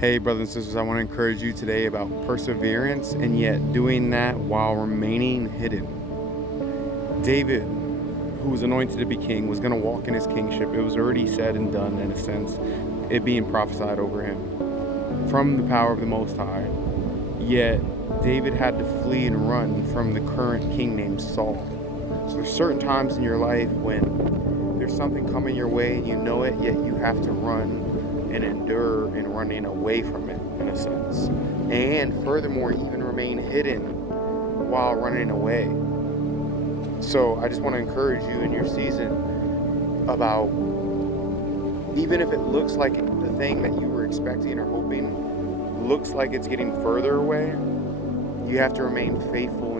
Hey, brothers and sisters, I want to encourage you today about perseverance and yet doing that while remaining hidden. David, who was anointed to be king, was going to walk in his kingship. It was already said and done, in a sense, it being prophesied over him from the power of the Most High. Yet, David had to flee and run from the current king named Saul. So there's certain times in your life when there's something coming your way and you know it, yet you have to run and endure in running away from it, in a sense. And furthermore, even remain hidden while running away. So I just want to encourage you in your season about, even if it looks like the thing that you were expecting or hoping looks like it's getting further away, you have to remain faithful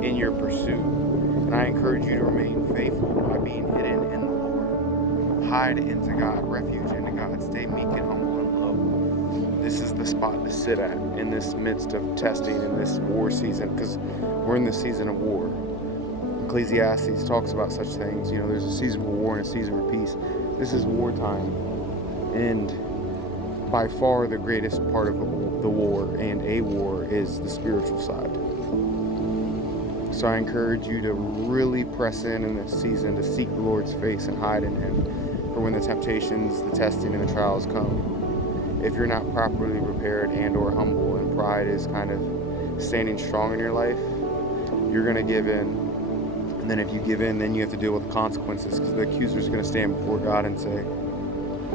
in your pursuit. And I encourage you to remain faithful by being hidden in the Lord. Hide into God, refuge into God, stay meek and humble and low. This is the spot to sit at in this midst of testing in this war season, because we're in the season of war. Ecclesiastes talks about such things. There's a season for war and a season for peace. This is wartime. And by far the greatest part of the war and a war is the spiritual side. So I encourage you to really press in this season to seek the Lord's face and hide in Him for when the temptations, the testing, and the trials come. If you're not properly prepared and or humble, and pride is kind of standing strong in your life, you're going to give in. And then if you give in, then you have to deal with the consequences, because the accuser is going to stand before God and say,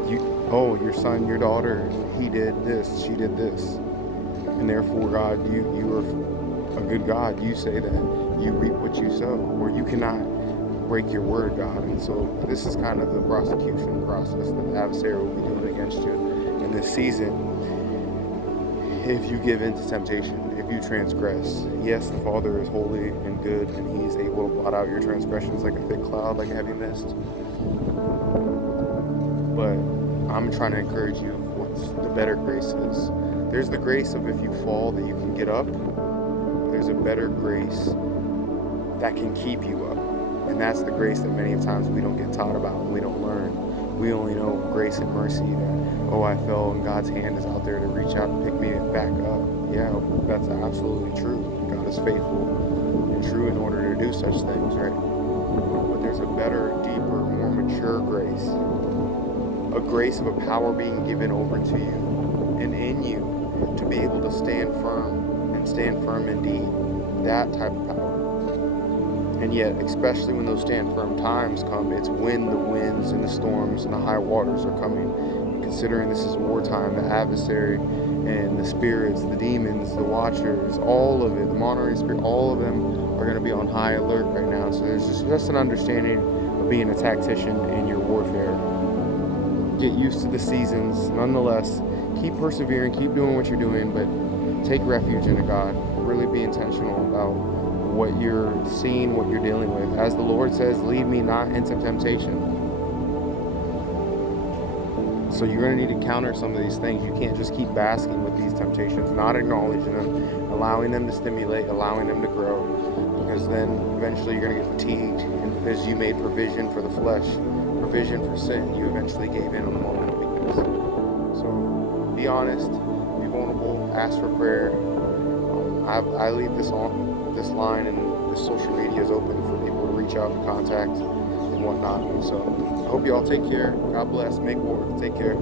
your son, your daughter, he did this, she did this. And therefore, God, you are a good God. You say that you reap what you sow, or you cannot break your word, God. And so this is kind of the prosecution process that the adversary will be doing against you in this season. If you give in to temptation, if you transgress, yes, the Father is holy and good, and He is able to blot out your transgressions like a thick cloud, like a heavy mist. But I'm trying to encourage you what the better grace is. There's the grace of if you fall that you can get up. There's a better grace that can keep you up. And that's the grace that many times we don't get taught about and we don't learn. We only know grace and mercy that, I fell and God's hand is out there to reach out and pick me back up. Yeah, that's absolutely true. God is faithful and true in order to do such things, right? But there's a better, deeper, more mature grace. A grace of a power being given over to you and in you to be able to stand firm and stand firm indeed. That type of power. And yet, especially when those stand firm times come, it's when the winds and the storms and the high waters are coming. And considering this is wartime, the adversary and the spirits, the demons, the watchers, all of it, the monitoring spirit, all of them are going to be on high alert right now. So there's just an understanding of being a tactician in your warfare. Get used to the seasons. Nonetheless, keep persevering, keep doing what you're doing, but take refuge in God. Really be intentional about what you're seeing, what you're dealing with. As the Lord says, lead me not into temptation. So you're going to need to counter some of these things. You can't just keep basking with these temptations, not acknowledging them, allowing them to stimulate, allowing them to grow, because then eventually you're going to get fatigued, and because you made provision for the flesh, provision for sin, you eventually gave in on the moment of weakness. So be honest, be vulnerable, ask for prayer. I leave this line and this social media is open for people to reach out and contact and whatnot. So I hope you all take care. God bless. Make war. Take care.